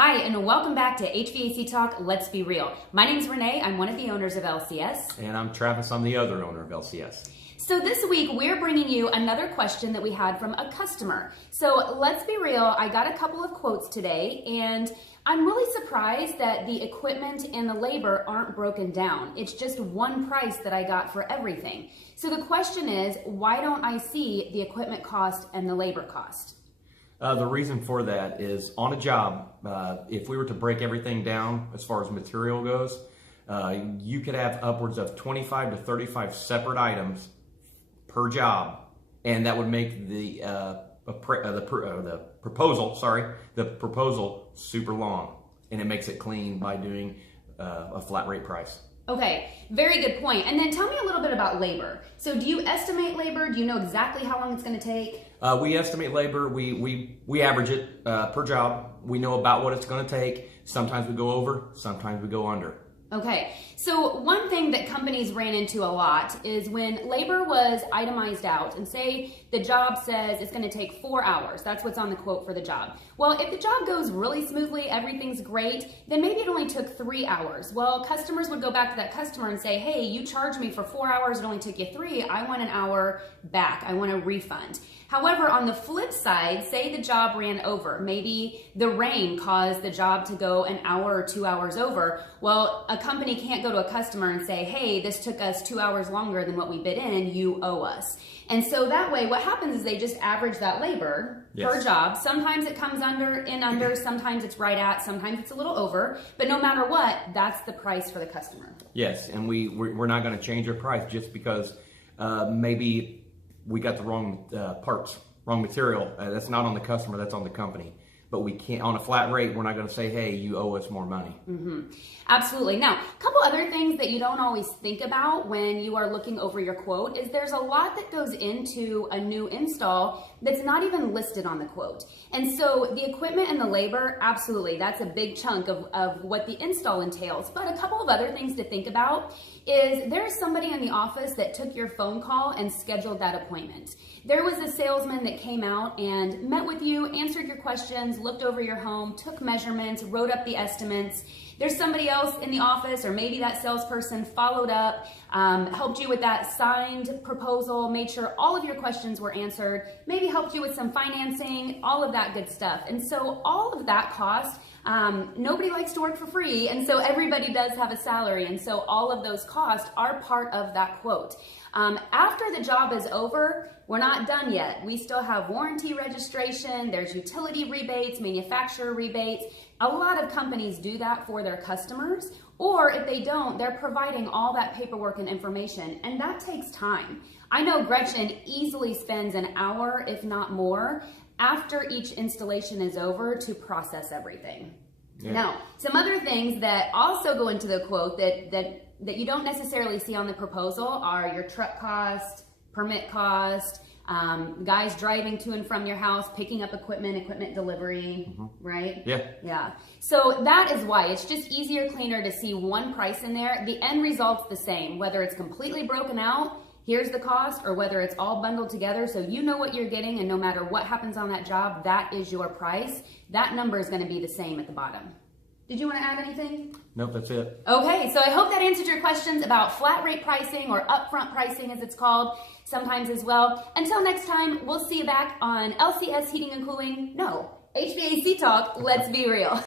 Hi, and welcome back to HVAC Talk, Let's Be Real. My name's Renee, I'm one of the owners of LCS. And I'm Travis, I'm the other owner of LCS. So this week, we're bringing you another question that we had from a customer. So let's be real, I got a couple of quotes today, and I'm really surprised that the equipment and the labor aren't broken down. It's just one price that I got for everything. So the question is, why don't I see the equipment cost and the labor cost? The reason for that is on a job, if we were to break everything down as far as material goes, you could have upwards of 25 to 35 separate items per job, and that would make the proposal super long, and it makes it clean by doing a flat rate price. Okay, very good point. And then tell me a little bit about labor. So do you estimate labor? Do you know exactly how long it's going to take? We estimate labor. We average it per job. We know about what it's going to take. Sometimes we go over, sometimes we go under. Okay, so one thing that companies ran into a lot is when labor was itemized out, and say the job says it's going to take 4 hours. That's what's on the quote for the job. Well, if the job goes really smoothly, everything's great, then maybe it only took 3 hours. Well, customers would go back to that customer and say, hey, you charged me for 4 hours, it only took you 3. I want an hour back. I want a refund. However, on the flip side, say the job ran over. Maybe the rain caused the job to go an hour or 2 hours over. Well, a company can't go to a customer and say, hey, this took us 2 hours longer than what we bid in, you owe us. And so that way, what happens is they just average that labor per job. Sometimes it comes under, sometimes it's right at, sometimes it's a little over. But no matter what, that's the price for the customer. Yes, and we're not going to change our price just because maybe we got the wrong parts, wrong material. That's not on the customer, that's on the company. But we can't, on a flat rate, we're not going to say, hey, you owe us more money. Mm-hmm. Absolutely. Now, a couple other things that you don't always think about when you are looking over your quote is there's a lot that goes into a new install that's not even listed on the quote. And so the equipment and the labor, absolutely, that's a big chunk of what the install entails. But a couple of other things to think about is there's somebody in the office that took your phone call and scheduled that appointment. There was a salesman that came out and met with you, answered your questions, looked over your home, took measurements, wrote up the estimates. There's somebody else in the office, or maybe that salesperson followed up, helped you with that signed proposal, made sure all of your questions were answered, maybe helped you with some financing, all of that good stuff. And so all of that cost, nobody likes to work for free, and so everybody does have a salary, and so all of those costs are part of that quote. After the job is over, we're not done yet. We still have warranty registration, there's utility rebates, manufacturer rebates. A lot of companies do that for their customers, or if they don't, they're providing all that paperwork and information, and that takes time. I know Gretchen easily spends an hour, if not more, after each installation is over to process everything. Yeah. Now, some other things that also go into the quote that you don't necessarily see on the proposal are your truck cost, permit cost, guys driving to and from your house, picking up equipment delivery, right? Yeah. Yeah. So that is why it's just easier, cleaner to see one price in there. The end result's the same, whether it's completely broken out, here's the cost, or whether it's all bundled together so you know what you're getting, and no matter what happens on that job, that is your price. That number is going to be the same at the bottom. Did you want to add anything? Nope, that's it. Okay, so I hope that answered your questions about flat rate pricing, or upfront pricing as it's called sometimes as well. Until next time, we'll see you back on LCS Heating and Cooling. No, HVAC Talk, Let's Be Real.